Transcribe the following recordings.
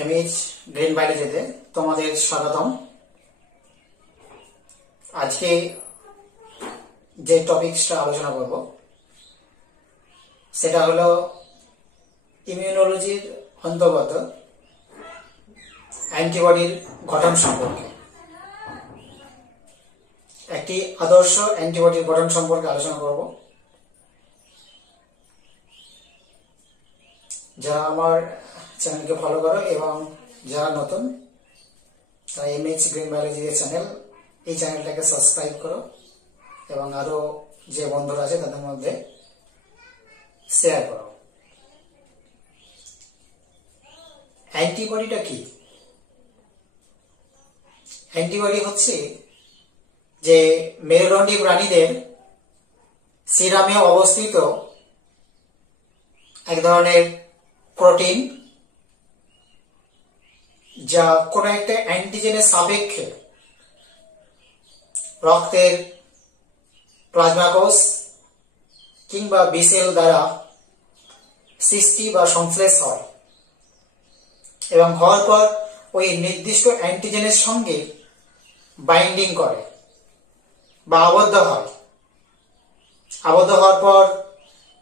MH green বায়োলজিতে তোমাদের স্বাগতম। আজকে যে টপিকসটা আলোচনা করব সেটা হলো ইমিউনোলজির অন্তর্গত অ্যান্টিবডির গঠন সম্পর্কে। একটি আদর্শ অ্যান্টিবডির গঠন সম্পর্কে আলোচনা করব। যারা আমার চ্যানেলকে ফলো করো এবং যারা নতুন তারা এমএইচ গ্রিন বায়োলজি চ্যানেল, এই চ্যানেলটাকে সাবস্ক্রাইব করো এবং আরো যে বন্ধুরা আছে তাদের মধ্যে শেয়ার করো। অ্যান্টিবডিটা কি? অ্যান্টিবডি হচ্ছে যে মেরুদণ্ডী প্রাণীদের সিরামে অবস্থিত এক ধরনের প্রোটিন, যা কোনো একটা অ্যান্টিজেনের সাপেক্ষে রক্তের প্লাজমা কোষ কিংবা বিসেল দ্বারা সৃষ্টি বা সংশ্লেষ হয় এবং হওয়ার পর ওই নির্দিষ্ট অ্যান্টিজেনের সঙ্গে বাইন্ডিং করে বা আবদ্ধ হয়। আবদ্ধ হওয়ার পর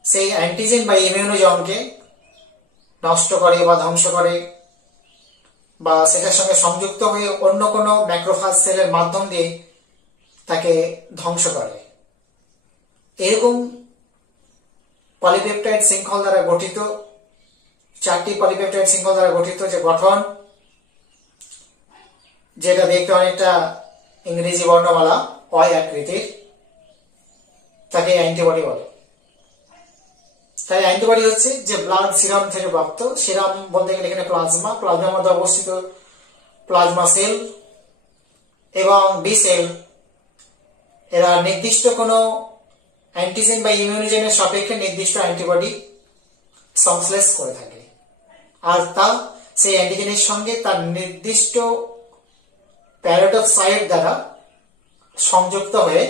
সেই অ্যান্টিজেন বা ইমিউনোজনকে নষ্ট করে বা ধ্বংস করে বা সেটার সঙ্গে সংযুক্ত হয়ে অন্য কোনো ম্যাক্রোফাজ সেলের মাধ্যম দিয়ে তাকে ধ্বংস করে। এরকম পলিপেপটাইড শৃঙ্খল দ্বারা গঠিত, 4টি পলিপেপটাইড শৃঙ্খল দ্বারা গঠিত যে গঠন, যেটা দেখতে অনেকটা ইংরেজি বর্ণমালা অয় আকৃতির, তাকে অ্যান্টিবডি বলে। তাই অ্যান্টিবডি হচ্ছে যে ব্লাড সিরাম থেকে প্রাপ্ত, সিরাম বলতে গেলে এখানে প্লাজমার মধ্যে অবস্থিত প্লাজমা সেল এবং বি সেল, এরা নির্দিষ্ট কোনো অ্যান্টিজেন বা ইমিউনোজেনের সাপেক্ষে নির্দিষ্ট অ্যান্টিবডি সংশ্লেষ করে থাকে, আর তা সেই অ্যান্টিজেনের সঙ্গে তার নির্দিষ্ট প্যারেট সাইট দ্বারা সংযুক্ত হয়ে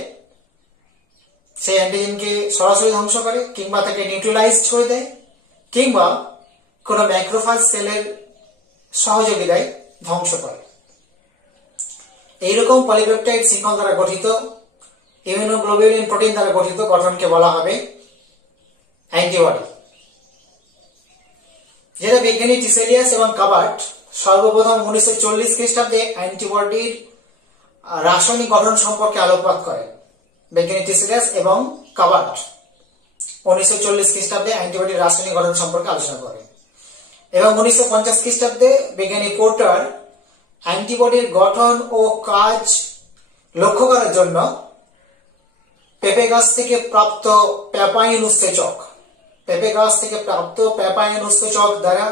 সেই অ্যান্টিজেনকে সরাসরি ধ্বংস করে কিংবা তাকে নিউট্রালাইজ করে দেয় কিংবা কোনো ম্যাক্রোফাজ সেলের সহযোগিতায় ধ্বংস করে। এইরকম পলিপেপটাইড শৃঙ্খল দ্বারা গঠিত ইমিউনোগ্লোবিউলিন প্রোটিন দ্বারা গঠিত গঠনকে বলা হবে অ্যান্টিবডি, যেটা বিজ্ঞানী টিসেলিয়াস এবং কাবার্ট সর্বপ্রথম 1940 খ্রিস্টাব্দে অ্যান্টিবডির রাসায়নিক গঠন সম্পর্কে আলোকপাত করেন। বিজ্ঞানী টিসেলিয়াস এবং কাবার্ট 1940 খ্রিস্টাব্দে অ্যান্টিবডির রাসায়নিক গঠন সম্পর্কে আলোচনা করেন এবং 1950 খ্রিস্টাব্দে বিজ্ঞানী পোর্টার অ্যান্টিবডির গঠন ও কাজ লক্ষ্য করার জন্য পেঁপে গাছ থেকে প্রাপ্ত প্যাপাইন উৎসেচক দ্বারা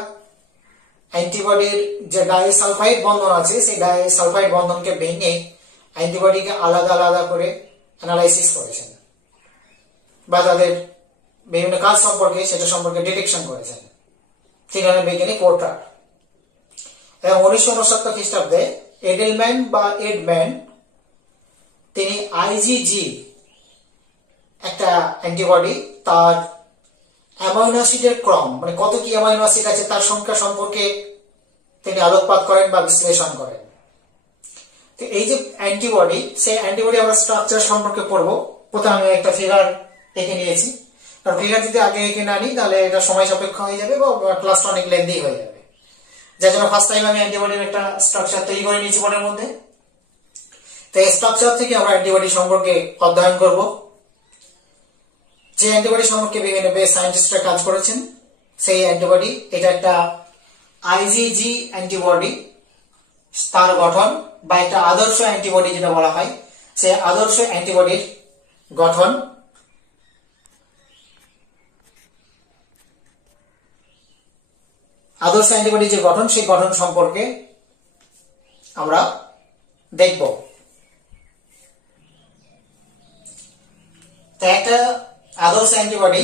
অ্যান্টিবডির যে ডাইসালফাইড বন্ধন আছে সেই ডাইসালফাইড বন্ধনকে ভেঙে অ্যান্টিবডিকে আলাদা আলাদা করে অ্যানালাইসিস করেছেন বা তাদের বিভিন্ন কাজ সম্পর্কে সেটা সম্পর্কে ডিটেকশন করেছেন। ঠিক আছে, বিজ্ঞানী পোর্টার। এবং 1969 খ্রিস্টাব্দে এডম্যান তিনি আইজিজি একটা অ্যান্টিবডি, তার অ্যামাইনো অ্যাসিডের ক্রম, মানে কত কি অ্যামাইনো অ্যাসিড আছে তার সংখ্যা সম্পর্কে তিনি আলোকপাত করেন বা বিশ্লেষণ করেন। তো এই যে অ্যান্টিবডি, সেই অ্যান্টিবডি আমরা স্ট্রাকচার সম্পর্কে পড়বো। প্রথমে আমি একটা ফিগার এঁকে নিয়েছি, কারণ ফিগার যদি আগে এঁকে না নিই তাহলে এটা সময় সাপেক্ষ হয়ে যাবে বা ক্লাসটা অনেক লেন্দি হয়ে যাবে। যার জন্য ফার্স্ট টাইম আমি অ্যান্টিবডির একটা স্ট্রাকচার তৈরি করে নিয়েছি বোর্ডের মধ্যে। তো এই স্ট্রাকচার থেকে আমরা অ্যান্টিবডি সম্পর্কে অধ্যয়ন করব। যে অ্যান্টিবডি সম্পর্কে বিভিন্ন বেশ সায়েন্টিস্টরা কাজ করেছেন, সেই অ্যান্টিবডি, এটা একটা আইজিজি অ্যান্টিবডি, তার গঠন বা একটা আদর্শ অ্যান্টিবডি যেটা বলা হয়, সেই আদর্শ অ্যান্টিবডির গঠন। আদর্শ অ্যান্টিবডি যে গঠন, সেই গঠন সম্পর্কে আমরা দেখব। তো একটা আদর্শ অ্যান্টিবডি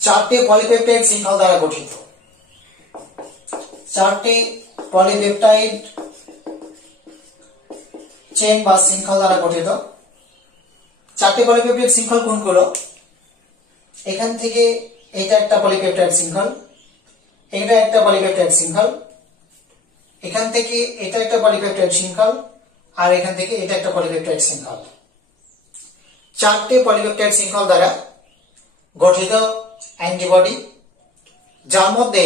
4টি পলিপেপটাইড শৃঙ্খল দ্বারা গঠিত, 4টি পলিপেপটাইড চেইন বা শৃঙ্খল দ্বারা গঠিত। 4টি পলিপেপটাইড শৃঙ্খল কোনগুলো? এখান থেকে এটা একটা পলিপেপটাইড শৃঙ্খল, এটা একটা পলিপেপটাইড শৃঙ্খল, এখান থেকে এটা একটা পলিপেপটাইড শৃঙ্খল, আর এখান থেকে এটা একটা পলিপেপটাইড শৃঙ্খল। চারটে পলিপেপটাইড শৃঙ্খল দ্বারা গঠিত অ্যান্টিবডি, যার মধ্যে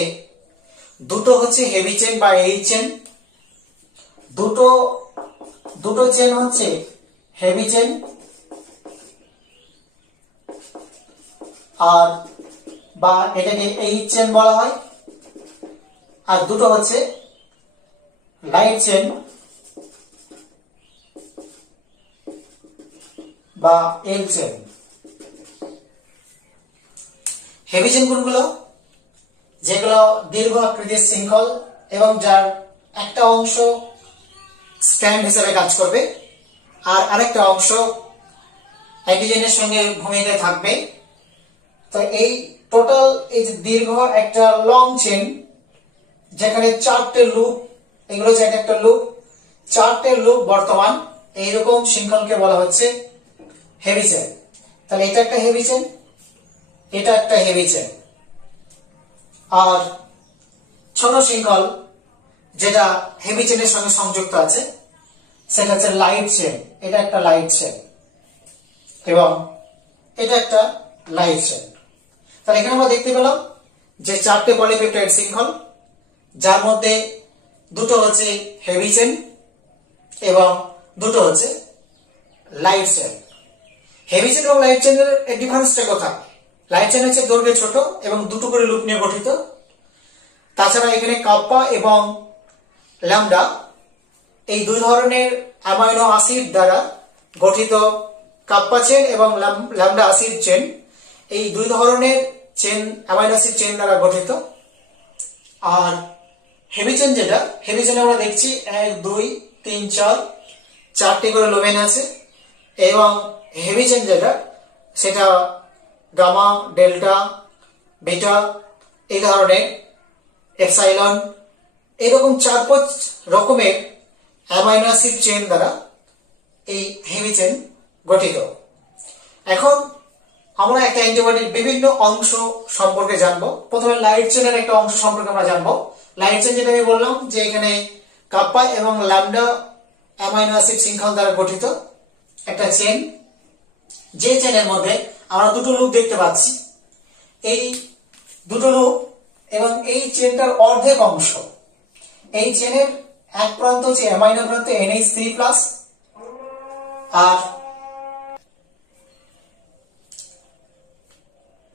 দুটো হচ্ছে হেভি চেন বা এইচ চেন, দুটো চেন হচ্ছে হেভি চেন, আর বা এটাকে এইচ চেন বলা হয়, আর দুটো হচ্ছে লাইট চেন বা এল চেন। হেভি চেন কোনগুলো? যেগুলো দীর্ঘ আকৃতির শৃঙ্খল এবং যার একটা অংশ স্ট্র্যান্ড হিসেবে কাজ করবে আর আরেকটা অংশ অ্যান্টিজেনের সঙ্গে ভূমিকায় থাকবে। তো এই টোটাল এই যে দীর্ঘ একটা লং চেন যেখানে চারটে লুপ, এগুলো হচ্ছে একটা লুপ, চারটে লুপ বর্তমান, এইরকম শৃঙ্খলকে বলা হচ্ছে হেভি চেন। তাহলে এটা একটা হেভি চেন, এটা একটা হেভি চেন। আর ছোট শৃঙ্খল যেটা হেভি চেনের সঙ্গে সংযুক্ত আছে সেটা হচ্ছে লাইট চেন। এটা একটা লাইট চেন এবং এটা একটা লাইট চেন। তাহলে এখানে আমরা দেখতে পেলাম যে চারটে পলিপেপটাইড শৃঙ্খল, যার মধ্যে দুটো হচ্ছে হেভি চেন এবং দুটো হচ্ছে লাইট চেন। হেভি চেন এবং লাইট চেনের ডিফারেন্সটা কোথায়? লাইট চেন হচ্ছে দৈর্ঘ্যে ছোট এবং দুটো করে লুপ নিয়ে গঠিত। তাছাড়া এখানে কাপ্পা এবং ল্যামডা এই দুই ধরনের অ্যামাইনো অ্যাসিড দ্বারা গঠিত কাপ্পা চেন এবং ল্যামডা অ্যাসিড চেন, এই দুই ধরনের চেন অ্যামাইনো অ্যাসিড চেন দ্বারা গঠিত। আর হেভি চেন যেটা, হেভি চেন আমরা দেখছি 1 2 3 4 চারটি করে লুমেন আছে, এবং হেভি চেন যেটা সেটা গামা, ডেল্টা, বিটা, এই ধরনের এপসাইলন, এরকম 4-5 রকমের অ্যামাইনো অ্যাসিড চেন দ্বারা এই হেভি চেন গঠিত। এখন আমরা একটা অ্যান্টিবডির বিভিন্ন অংশ সম্পর্কে জানবো। প্রথমে লাইট চেনের একটা অংশ সম্পর্কে আমরা জানবো। লাইট চেন যেটা আমি বললাম যে এখানে কাপ্পা এবং ল্যামডা অ্যামাইনো অ্যাসিড শৃঙ্খল দ্বারা গঠিত একটা চেন, যে চেনের মধ্যে আমরা দুটো লুপ দেখতে পাচ্ছি। এই দুটো লুপ এবং এই চেনটার অর্ধেক অংশ, এই চেনের এক প্রান্ত হচ্ছে অ্যামাইনো প্রান্ত NH3+, আর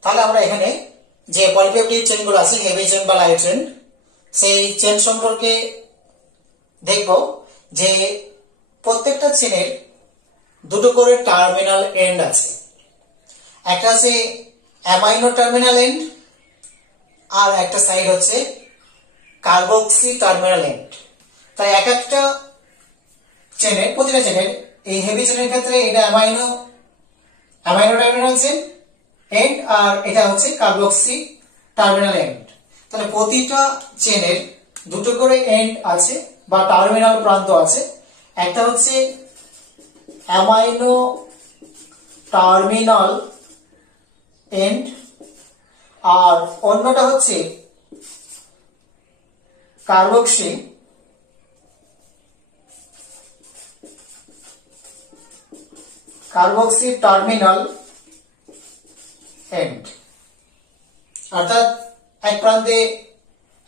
তাহলে আমরা এখানে যে পলিপেপটাইড চেনগুলো আছে হেভি চেন বা লাইট চেন, সেই চেন সম্পর্কে দেখব যে প্রত্যেকটা চেনের দুটো করে টার্মিনাল এন্ড আছে। একটা আছে অ্যামাইনো টার্মিনাল এন্ড আর একটা সাইড হচ্ছে কার্বক্সি টার্মিনাল এন্ড। তাই এক একটা চেনের, প্রতিটা চেনের, এই হেভি চেনের ক্ষেত্রে এটা অ্যামাইনো টার্মিনাল চেন এন্ড আর এটা হচ্ছে কার্বক্সি টার্মিনাল এন্ড। তাহলে প্রতিটা চেনের দুটো করে এন্ড আছে বা টার্মিনাল প্রান্ত আছে। একটা হচ্ছে অ্যামাইনো টার্মিনাল এন্ড আর অন্যটা হচ্ছে কার্বক্সি টার্মিনাল এন্ড। অর্থাৎ এক প্রান্তে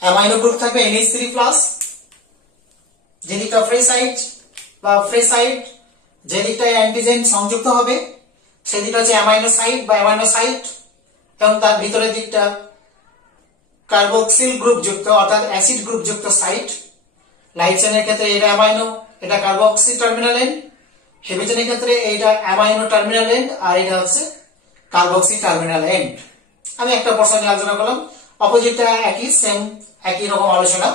অ্যামাইনো গ্রুপ থাকবে NH3+, যেদিকটা ফ্রি সাইট বা ফ্রি সাইট, যেদিকটায় অ্যান্টিজেন সংযুক্ত হবে সেদিকটা হচ্ছে অ্যামাইনো সাইট বা অ্যামাইনো সাইট, এবং তার ভিতরের দিকটা কার্বক্সিল গ্রুপ যুক্ত অর্থাৎ অ্যাসিড গ্রুপ যুক্ত সাইট। লাইট চেনের ক্ষেত্রে এটা অ্যামাইনো, এটা কার্বক্সি টার্মিনাল এন্ড। হেভি চেনের ক্ষেত্রে এটা অ্যামাইনো টার্মিনাল এন্ড আর এটা হচ্ছে কার্বক্সি টার্মিনাল এন্ড। আমি একটা পোরশন নিয়ে আলোচনা করলাম, অপোজিটটা একই, সেম একই রকম আলোচনা।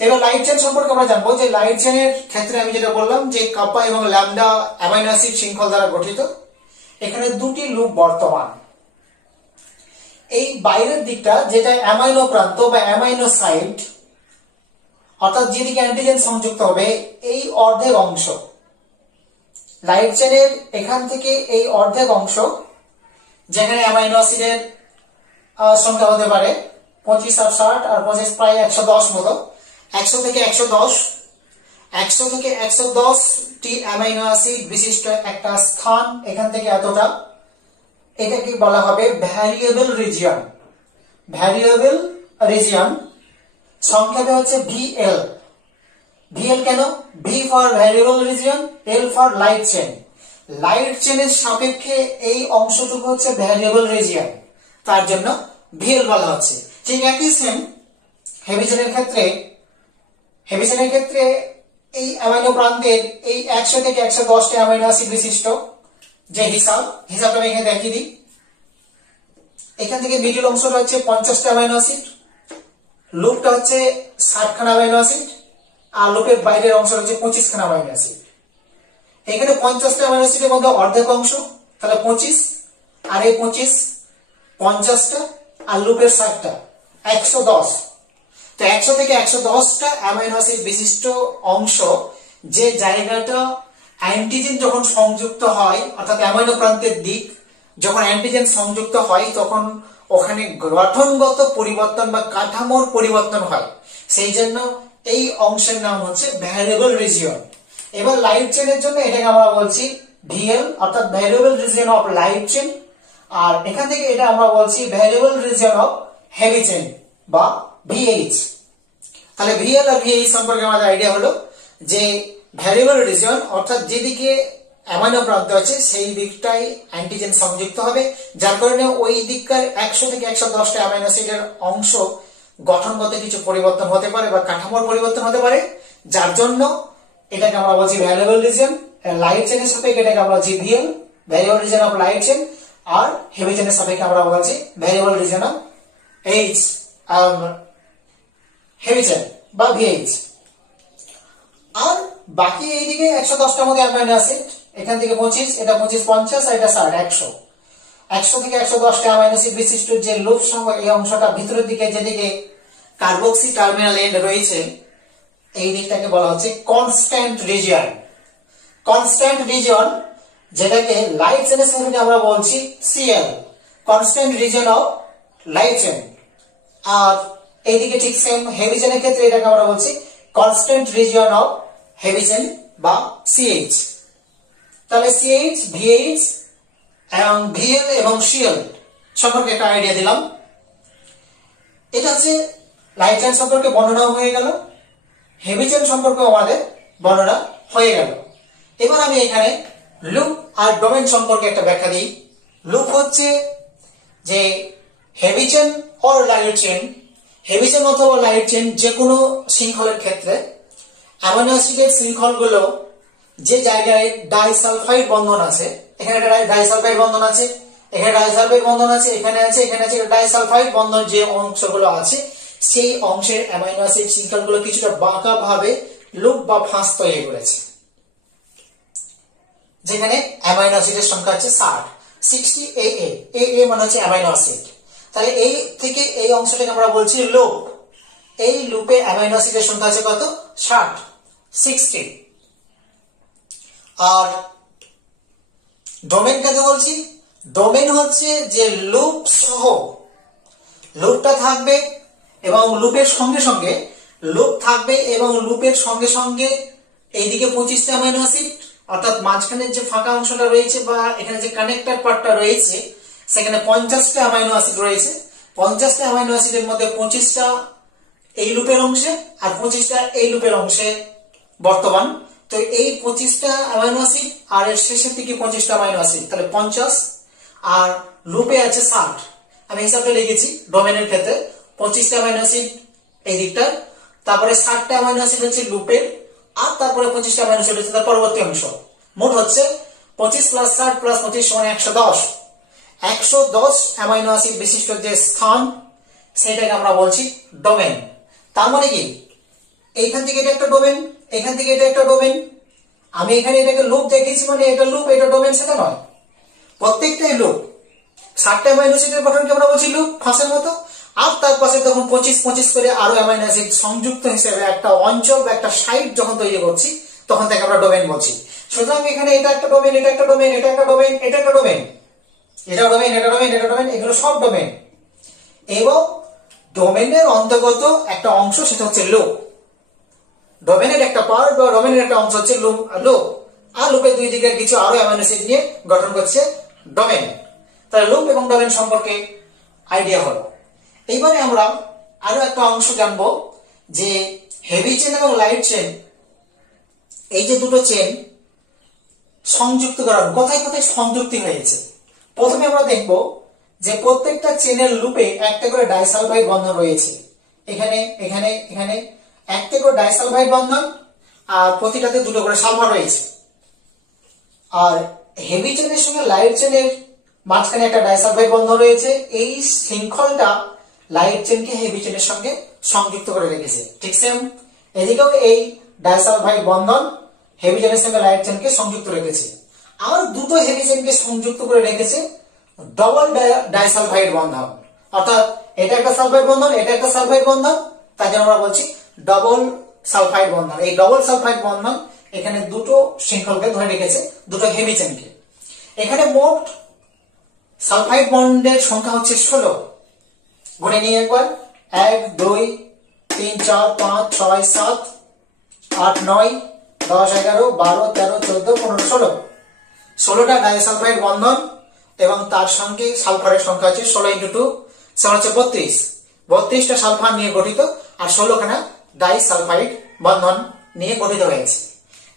এবার লাইট চেন সম্পর্কে আমরা জানবো যে লাইট চেনের ক্ষেত্রে আমি যেটা বললাম যে কাপ্পা এবং ল্যামডা অ্যামাইনো অ্যাসিড শৃঙ্খল দ্বারা গঠিত। এখানে দুটি লুপ বর্তমান। এই বাইরের দিকটা যেটা অ্যামাইনো প্রান্ত বা অ্যামাইনো সাইট, অর্থাৎ যেদিকে অ্যান্টিজেন সংযুক্ত হবে, এই অর্ধেক অংশ লাইট চেনের এখান থেকে এই অর্ধেক অংশ, যেখানে অ্যামাইনো অ্যাসিডের সংখ্যা হতে পারে 25 আর 60 আর 25 প্রায় 110 মতো, 100 থেকে 110, 100 থেকে 110টি অ্যামাইনো অ্যাসিড বিশিষ্ট একটা স্থান, এখান থেকে এতটা, এটাকে বলা হবে ভ্যারিয়েবল রিজিয়ন। ভ্যারিয়েবল রিজিয়ন সংক্ষেপে হচ্ছে ভিএল। ভিএল কেন? V for variable region, L for light chain. Light চেনের সাপেক্ষে এই অংশটুকু হচ্ছে ভ্যারিয়েবল রিজিয়ন, তার জন্য ভিএল বলা হচ্ছে। ঠিক একই সেম হেভি চেনের ক্ষেত্রে, হেভি চেনের ক্ষেত্রে এই অ্যামাইনো প্রান্তের এই 100 থেকে 110টি অ্যামাইনো অ্যাসিড বিশিষ্ট যে হিসাবটা আমি এখানে দেখিয়ে দিই। এখান থেকে মিডল অংশটা হচ্ছে 50টা অ্যামাইনো অ্যাসিড, লুপটা হচ্ছে 60খানা অ্যামাইনো অ্যাসিড, আর লুপের বাইরের অংশটা হচ্ছে 25খানা অ্যামাইনো অ্যাসিড। এখানে 50টা অ্যামাইনো অ্যাসিডের মধ্যে অর্ধেক অংশ, তাহলে 25, আর এই 25 50টা, আর লুপের 60টা 110। তো 100 থেকে 110টা অ্যামাইনো অ্যাসিড বিশিষ্ট অংশ, যে জায়গাটা অ্যান্টিজেন যখন সংযুক্ত হয়, অর্থাৎ অ্যামাইনো প্রান্তের দিক যখন অ্যান্টিজেন সংযুক্ত হয়, তখন ওখানে গঠনগত পরিবর্তন বা কাঠামোর পরিবর্তন হয়, সেই জন্য এই অংশের নাম হচ্ছে ভ্যারিয়েবল রিজিয়ন। এবার লাইট চেনের জন্য এটাকে আমরা বলছি ভিএল, অর্থাৎ variable region of light chain. আর এখান থেকে এটা আমরা বলছি variable region of heavy chain বা ভিএইচ। তাহলে ভিএল আর ভিএইচ সম্পর্কে আমাদের আইডিয়া হলো যে ভ্যারিয়েবল রিজিয়ন অর্থাৎ যেদিকে অ্যামাইনো প্রান্ত আছে সেই দিকটাই অ্যান্টিজেন সংযুক্ত হবে, যার কারণে ওই দিককার 100 থেকে 110টা অ্যামাইনো অ্যাসিডের অংশ গঠনগত কিছু পরিবর্তন হতে পারে বা কাঠামোর পরিবর্তন হতে পারে, যার জন্য এটাকে আমরা বলছি ভ্যারিয়েবল রিজিয়ন। লাইট চেনের সাপেক্ষে এটাকে আমরা বলছি VL, variable region of light chain. আর হেভি চেনের সাপেক্ষে আমরা বলছি variable region of H, heavy chain বা ভিএইচ। আর বাকি এইদিকে 110টার মধ্যে অ্যামাইনো অ্যাসিড, এখান থেকে 25, এটা 25 50, আর এটা 60 100 থেকে 110টা অ্যামাইনো অ্যাসিড বিশিষ্ট যে লুপ সহ এই অংশটা ভিতরের দিকে যেদিকে কার্বক্সি টার্মিনাল এন্ড রয়েছে, এই দিকটাকে বলা হচ্ছে কনস্ট্যান্ট রিজিয়ন। কনস্ট্যান্ট রিজিয়ন যেটাকে লাইট চেনের সাপেক্ষে আমরা বলছি CL, constant region of light chain. আর এইদিকে ঠিক সেম হেভি চেনের ক্ষেত্রে এটাকে আমরা বলছি constant region of heavy chain বা সিএইচ। তাহলে সিএইচ, ভিএইচ এবং ভিএল এবং সিএল সম্পর্কে একটা আইডিয়া দিলাম। এটা হচ্ছে লাইট চেন সম্পর্কে বর্ণনা হয়ে গেল, হেভি চেন সম্পর্কে আমাদের বর্ণনা হয়ে গেল। এবার আমি এখানে লুপ আর ডোমেন সম্পর্কে একটা ব্যাখ্যা দিই। লুপ হচ্ছে যে heavy chain or light chain, heavy chain অথবা লাইট চেন যে কোনো শৃঙ্খলের ক্ষেত্রে অ্যামাইনো অ্যাসিডের শৃঙ্খলগুলো যে জায়গায় ডাইসালফাইড বন্ধন আছে, এখানে একটা ডাইসালফাইড বন্ধন আছে, এখানে ডাইসালফাইড বন্ধন আছে, এখানে আছে, এখানে আছে, ডাইসালফাইড বন্ধন যে অংশগুলো আছে সেই অংশের অ্যামাইনো অ্যাসিড শৃঙ্খলগুলো কিছুটা বাঁকা ভাবে লুপ বা ফাঁস তৈরি করেছে, যেখানে অ্যামাইনো অ্যাসিডের সংখ্যা হচ্ছে 60 AA মানে হচ্ছে অ্যামাইনো অ্যাসিড। তাহলে এই থেকে এই অংশটাকে আমরা বলছি লুপ। এই লুপে অ্যামাইনো অ্যাসিডের সংখ্যা আছে কত? 60। আর ডোমেন কাকে বলছি? ডোমেন হচ্ছে যে লুপ সহ, লুপটা থাকবে এবং লুপের সঙ্গে সঙ্গে লুপ থাকবে এবং লুপের সঙ্গে সঙ্গে এইদিকে 25টা অ্যামাইনো অ্যাসিড, অর্থাৎ মাঝখানের যে ফাঁকা অংশটা রয়েছে বা এখানে যে কানেক্টর পার্টটা রয়েছে সেখানে 50টা অ্যামাইনো অ্যাসিড রয়েছে। 50টা অ্যামাইনো অ্যাসিডের মধ্যে 25টা এই লুপের অংশে আর 25টা এই লুপের অংশে বর্তমান। তো এই 25টা অ্যামাইনো অ্যাসিড আর এর শেষের দিকে 25টা অ্যামাইনো অ্যাসিড, তাহলে 50, আর লুপে আছে 60। আমি হিসাবটা লিখেছি ডোমেনের ক্ষেত্রে 25টা অ্যামাইনো অ্যাসিড এই দিকটা, তারপরে 60টা অ্যামাইনো অ্যাসিড হচ্ছে লুপের, আর তারপরে 25টা অ্যামাইনো অ্যাসিড হচ্ছে তার পরবর্তী অংশ। মোট হচ্ছে 25 + 60 + 25 = 110। 110 অ্যামাইনো অ্যাসিড বিশিষ্ট যে স্থান সেটাকে আমরা বলছি ডোমেন। তার মানে কি এইখান থেকে এটা একটা ডোমেন, এখান থেকে এটা একটা ডোমেন। আমি এখানে এটাকে লুপ দেখিয়েছি মানে এটা লুপ, এটা ডোমেন সেটা নয়, প্রত্যেকটাই লুপ। 60টা অ্যামাইনো অ্যাসিডের গঠনকে আমরা বলছি লুপ, ফাঁসের মতো। আর তার পাশে যখন 25 করে আরো অ্যামাইনো অ্যাসিড সংযুক্ত হিসেবে একটা অঞ্চল বা একটা সাইট যখন তৈরি করছি তখন তাকে আমরা ডোমেন বলছি। সুতরাং এখানে এটা একটা ডোমেন, এটা একটা ডোমেন, এটা একটা ডোমেন, এটা একটা ডোমেন, এটা ডোমেন, এটা ডোমেন, এটা ডোমেন, এগুলো সব ডোমেন। এবং ডোমেনের অন্তর্গত একটা অংশ সেটা হচ্ছে লুপ। ডোমেনের একটা পার্ট বা ডোমেনের একটা অংশ হচ্ছে লুপ, আর লুপের দুই দিকে কিছু আরো অ্যামাইনো অ্যাসিড নিয়ে গঠন করছে ডোমেন। তাহলে লুপ এবং ডোমেন সম্পর্কে আইডিয়া হলো। এইবারে আমরা আরো একটা অংশ জানবো যে হেভি চেন এবং লাইট চেন, এই যে দুটো চেন সংযুক্ত করা কোথায় কোথায় সংযুক্তি হয়েছে। প্রথমে আমরা দেখব যে প্রত্যেকটা চেনের লুপে একটা করে ডাইসালফাইড বন্ধন রয়েছে। এখানে এখানে এখানে একটা করে ডাইসালফাইড বন্ধন, আর প্রতিটাতে দুটো করে সালফার রয়েছে। আর হেভি চেনের সঙ্গে লাইট চেনের মাঝখানে একটা ডাইসালফাইড বন্ধন রয়েছে। এই শৃঙ্খলটা লাইট চেনকে হেভি চেনের সঙ্গে সংযুক্ত করে রেখেছে। ঠিক সেম এদিকেও এই ডাইসালফাইড বন্ধন হেভি চেনের সঙ্গে লাইট চেনকে সংযুক্ত রেখেছে। আর দুটো হেভি চেনকে সংযুক্ত করে রেখেছে ডবল ডাইসালফাইড বন্ধন, অর্থাৎ এটা একটা সালফাইড বন্ধন, এটা একটা সালফাইড বন্ধন, তাই জন্য আমরা বলছি ডবল সালফাইড বন্ধন। এই ডবল সালফাইড বন্ধন এখানে দুটো শৃঙ্খলকে ধরে রেখেছে, দুটো হেভি চেনকে। এখানে মোট সালফাইড বন্ডের সংখ্যা হচ্ছে 16। গুনে নিয়ে একবার, 1 2 3 4 5 6 7 8 9 10 11 12 13 14 15 16টা ডাইসালফাইড বন্ধন এবং তার সঙ্গে সালফারের সংখ্যা হচ্ছে 16 × 2 সেটা হচ্ছে 32টা সালফার নিয়ে গঠিত, আর 16খানা ডাইসালফাইড বন্ধন নিয়ে গঠিত হয়েছে।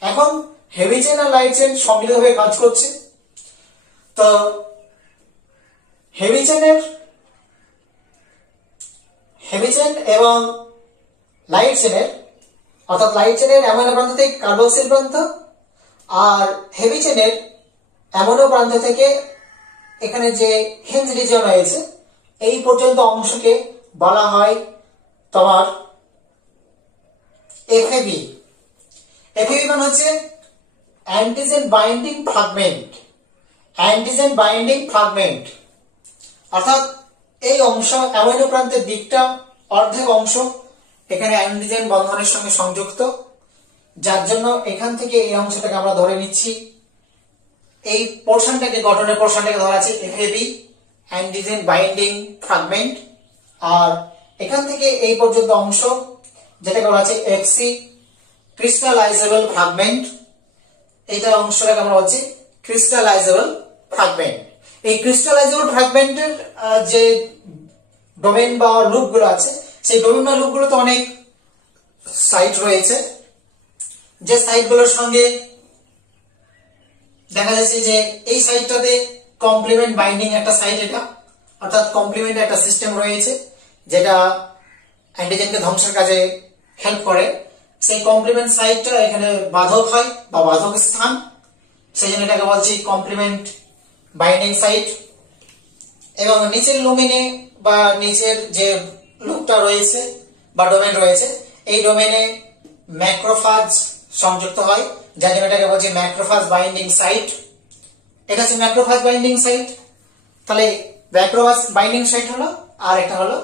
এখন হেভি চেন আর লাইট চেন সম্মিলিতভাবে কাজ করছে। তো হেভি চেন এবং লাইট চেনের, অর্থাৎ লাইট চেনের অ্যামাইনো প্রান্ত থেকে কার্বক্সিল প্রান্ত, আর হেভি চেনের অ্যামাইনো প্রান্ত থেকে এখানে যে হিঞ্জ রিজিয়ন রয়েছে এই পর্যন্ত অংশকে বলা হয় তোমার এফএবি। এফএবি মানে হচ্ছে antigen binding fragment. Antigen binding fragment অর্থাৎ এই অংশ অ্যামাইনো প্রান্তের দিকটা অর্ধেক অংশ এখানে অ্যান্টিজেন বন্ধনের সঙ্গে সংযুক্ত, যার জন্য এখান থেকে এই অংশটাকে আমরা ধরে নিচ্ছি, এই পোর্শনটাকে গঠনের পোর্শনটাকে ধরা আছে এফএবি, অ্যান্টিজেন বাইন্ডিং ফ্রাগমেন্ট। আর এখান থেকে এই পর্যন্ত অংশ যেটাকে বলা আছে এফসি, ক্রিস্টালাইজেবল ফ্রাগমেন্ট। এইটা অংশটাকে আমরা বলছি ক্রিস্টালাইজেবল ফ্রাগমেন্ট। এই ক্রিস্টালাইজেবল ফ্রাগমেন্টের যে ডোমেন বা লুপগুলো আছে, সেই ডোমেন বা লুপগুলোতে অনেক সাইট রয়েছে, যে সাইটগুলোর সঙ্গে দেখা যাচ্ছে যে এই সাইটটাতে কমপ্লিমেন্ট বাইন্ডিং একটা সাইট, এটা অর্থাৎ কমপ্লিমেন্ট একটা সিস্টেম রয়েছে যেটা অ্যান্টিজেনকে ধ্বংসের কাজে হেল্প করে। সেই কমপ্লিমেন্ট সাইটটা এখানে বাধক হয় বা বাধক স্থান, সেই জন্য এটাকে বলছি কমপ্লিমেন্ট বাইন্ডিং সাইট। এবং নিচের লুমিনে বা নিচের যে লুপটা রয়েছে বা ডোমেন রয়েছে, এই ডোমেনে ম্যাক্রোফাজ সংযুক্ত হয়, যার জন্য এটাকে বলছি ম্যাক্রোফাজ বাইন্ডিং সাইট। এটা হচ্ছে ম্যাক্রোফাজ বাইন্ডিং সাইট। তাহলে ম্যাক্রোফাজ বাইন্ডিং সাইট হলো, আর এটা হলো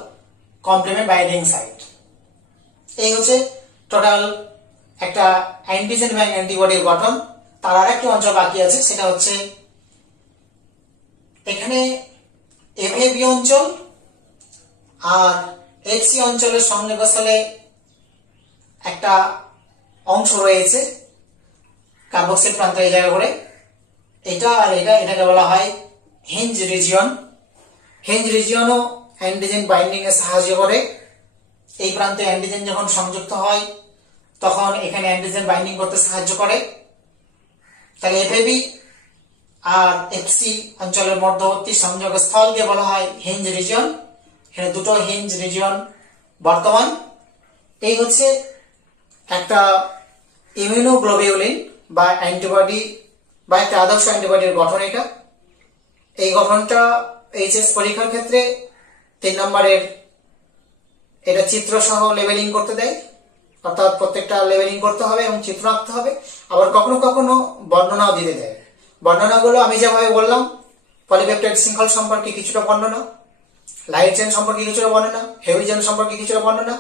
কমপ্লিমেন্ট বাইন্ডিং সাইট। এই হচ্ছে টোটাল একটা অ্যান্টিজেন এবং অ্যান্টিবডির গঠন। তার আরেকটি অঞ্চল বাকি আছে, সেটা হচ্ছে এখানে এফএবি অঞ্চল আর এফসি অঞ্চলের সংযোগস্থলে একটা অংশ রয়েছে কার্বক্সিল প্রান্ত এই জায়গা করে, এটা আর এটাকে বলা হয় হিঞ্জ রিজিয়ন। হিঞ্জ রিজিয়নও অ্যান্টিজেন বাইন্ডিং এ সাহায্য করে। এই প্রান্তে অ্যান্টিজেন যখন সংযুক্ত হয় তখন এখানে অ্যান্টিজেন বাইন্ডিং করতে সাহায্য করে। তাহলে এফএবি আর এফসি অঞ্চলের মধ্যবর্তী সংযোগ স্থলকে বলা হয় হিঞ্জ রিজিয়ন। এখানে দুটো হিঞ্জ রিজিয়ন বর্তমান। এই হচ্ছে একটা ইমিউনোগ্লোবিউলিন বা অ্যান্টিবডি বা একটা আদর্শ অ্যান্টিবডির গঠন। এই গঠনটা এইচএস পরীক্ষার ক্ষেত্রে 3 নম্বরের এটা চিত্র সহ লেবেলিং করতে দেয়, অর্থাৎ প্রত্যেকটা লেবেলিং করতে হবে এবং চিত্র আঁকতে হবে। আবার কখনো কখনো বর্ণনাও দিতে দেয়। বর্ণনাগুলো আমি যেভাবে বললাম, পলিপেপটাইড শৃঙ্খল সম্পর্কে কিছুটা বর্ণনা, লাইট চেন সম্পর্কে কিছুটা বর্ণনা, হেভি চেন সম্পর্কে কিছুটা বর্ণনা,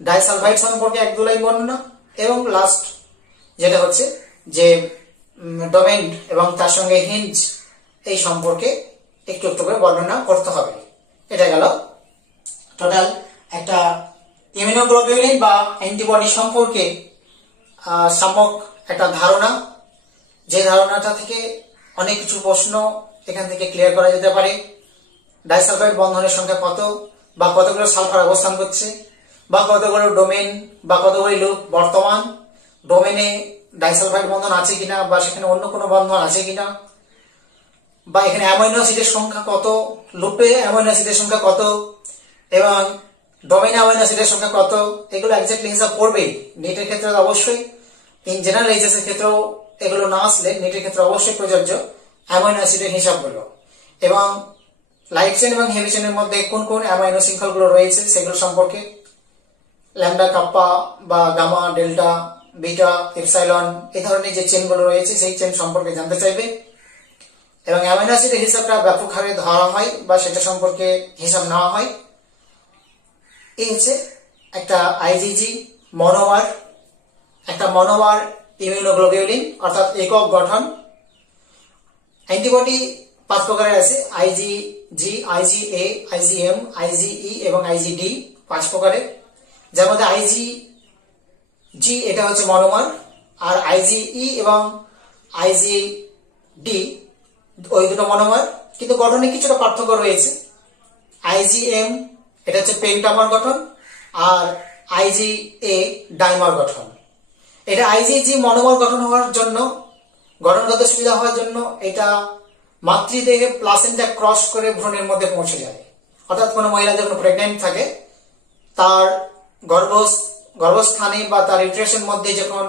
ডাইসালফাইড সম্পর্কে 1-2 লাইন বর্ণনা, এবং লাস্ট যেটা হচ্ছে যে ডোমেন এবং তার সঙ্গে হিঞ্জ এই সম্পর্কে একটু একটু করে বর্ণনা করতে হবে। এটা গেল টোটাল একটা ইমিউনোগ্লোবিউলিন বা অ্যান্টিবডি সম্পর্কে সম্যক একটা ধারণা, যে ধারণাটা থেকে অনেক কিছু প্রশ্ন এখান থেকে ক্লিয়ার করা যেতে পারে। ডাইসালফাইড বন্ধনের সংখ্যা কত, বা কতগুলো সালফার অবস্থান করছে, বা কতগুলো ডোমেন বা কতগুলো লুপ বর্তমান, ডোমেনে ডাইসালফাইড বন্ধন আছে কিনা, বা সেখানে অন্য কোনো বন্ধন আছে কিনা, বা এখানে অ্যামাইনো অ্যাসিডের সংখ্যা কত, লুপে অ্যামাইনো অ্যাসিডের সংখ্যা কত, এবং ডোমেনে অ্যামাইনো অ্যাসিডের সংখ্যা কত, এগুলো এক্স্যাক্টলি হিসাব করবেই নেটের ক্ষেত্রে অবশ্যই। ইন জেনারেল এইচএস এর ক্ষেত্রেও এগুলো না আসলে নেটের ক্ষেত্রে অবশ্যই প্রযোজ্য অ্যামাইনো অ্যাসিডের হিসাবগুলো, এবং লাইট চেন এবং হেভি চেনের মধ্যে কোন কোন অ্যামাইনো শৃঙ্খলগুলো রয়েছে সেগুলো সম্পর্কে, ল্যামডা, কাপ্পা বা গামা, ডেল্টা, বিটা, এপসাইলন, এই ধরনের যে চেনগুলো রয়েছে সেই চেন সম্পর্কে জানতে চাইবে। এবং অ্যামাইনো অ্যাসিডের হিসাবটা ব্যাপক হারে ধরা হয় বা সেটা সম্পর্কে হিসাব নেওয়া হয়। এই হচ্ছে একটা আইজিজি মনোমার, একটা মনোমার ইমিউনোগ্লোবিউলিন অর্থাৎ একক গঠন। অ্যান্টিবডি 5 প্রকারের আছে, আইজিজি, আইজিএ, আইজিএম, আইজিই এবং আইজিডি, 5 প্রকারের। যার মধ্যে আইজিজি এটা হচ্ছে মনোমার, আর আইজিই এবং আইজিডি ওই দুটো মনোমার, কিন্তু গঠনে কিছুটা পার্থক্য রয়েছে। আইজিএম এটা হচ্ছে পেন্টামার গঠন, আর আইজিএ ডাইমার গঠন। এটা আইজিজি মনোমার গঠন হওয়ার জন্য, গঠনগত সুবিধা হওয়ার জন্য এটা মাতৃদেহে প্লাসেন্টা ক্রস করে ভ্রূণের মধ্যে পৌঁছে যায়। অর্থাৎ কোনো মহিলা যখন প্রেগনেন্ট থাকে তার গর্ভস্থানে বা তার ইউট্রাসের মধ্যে যখন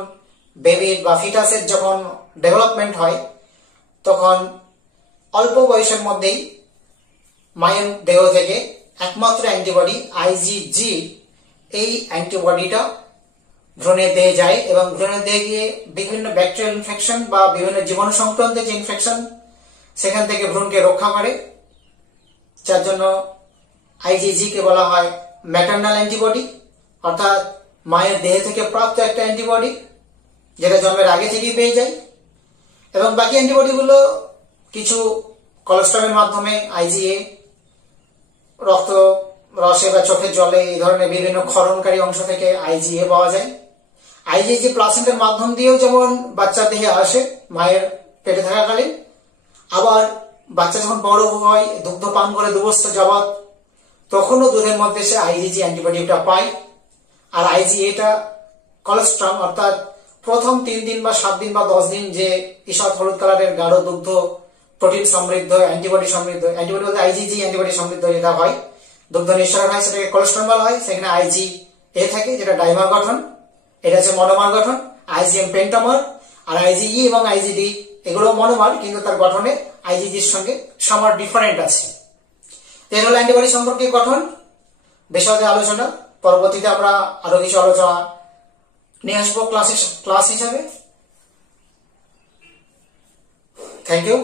বেবির বা ফিটাসের যখন ডেভেলপমেন্ট হয়, তখন অল্প বয়সের মধ্যেই মায়ের দেহ থেকে একমাত্র অ্যান্টিবডি আইজিজি, এই অ্যান্টিবডিটা ভ্রূণের দেহে যায়, এবং ভ্রূণের দেহে গিয়ে বিভিন্ন ব্যাকটেরিয়াল ইনফেকশন বা বিভিন্ন জীবাণু সংক্রান্ত যে ইনফেকশন সেখান থেকে ভ্রূণকে রক্ষা করে। যার জন্য আইজিজি কে বলা হয় ম্যাটারনাল অ্যান্টিবডি, অর্থাৎ মায়ের দেহ থেকে প্রাপ্ত একটা অ্যান্টিবডি যেটা জন্মের আগে থেকেই পেয়ে যায়। এবং বাকি অ্যান্টিবডিগুলো কিছু কোলেস্ট্রমের মাধ্যমে, আইজিএ রক্ত রসে বা চোখের জলে, এই ধরনের বিভিন্ন ক্ষরণকারী অংশ থেকে আইজিএ পাওয়া যায়। আইজিজি প্লাসেন্টার মাধ্যম দিয়েও যেমন বাচ্চার দেহে আসে মায়ের পেটে থাকাকালীন, আবার বাচ্চা যখন বড় হয়, দুগ্ধ পান করে 2 বছর যাবৎ, তখনও দুধের মধ্যে সে আইজিজি অ্যান্টিবডিটা পায়। আর আইজিএটা কোলেস্ট্রম, অর্থাৎ প্রথম 3 দিন বা 7 দিন বা 10 দিন যে ঈষৎ হলুদ কালারের গাঢ় দুগ্ধ প্রোটিন সমৃদ্ধ অ্যান্টিবডি সমৃদ্ধ, অ্যান্টিবডি বলতে আইজিজি অ্যান্টিবডি সমৃদ্ধ যেটা হয়, দুগ্ধ নিঃসরণ হয়, সেটাকে কোলেস্ট্রম বলা হয়। সেখানে আইজি এ থাকে যেটা ডাইমার গঠন, এটা হচ্ছে মনোমার গঠন। আইজিএম পেন্টামার, আর আইজিই এবং আইজিডি এগুলো মনোমার, কিন্তু তার গঠনে আইজিজির সঙ্গে সামার ডিফারেন্ট আছে। এর হলো অ্যান্টিবডি সম্পর্কে গঠন, বিশদে আলোচনা। পরবর্তীতে আমরা আরো কিছু আলোচনা নিয়ে আসবো ক্লাস হিসাবে। Thank you.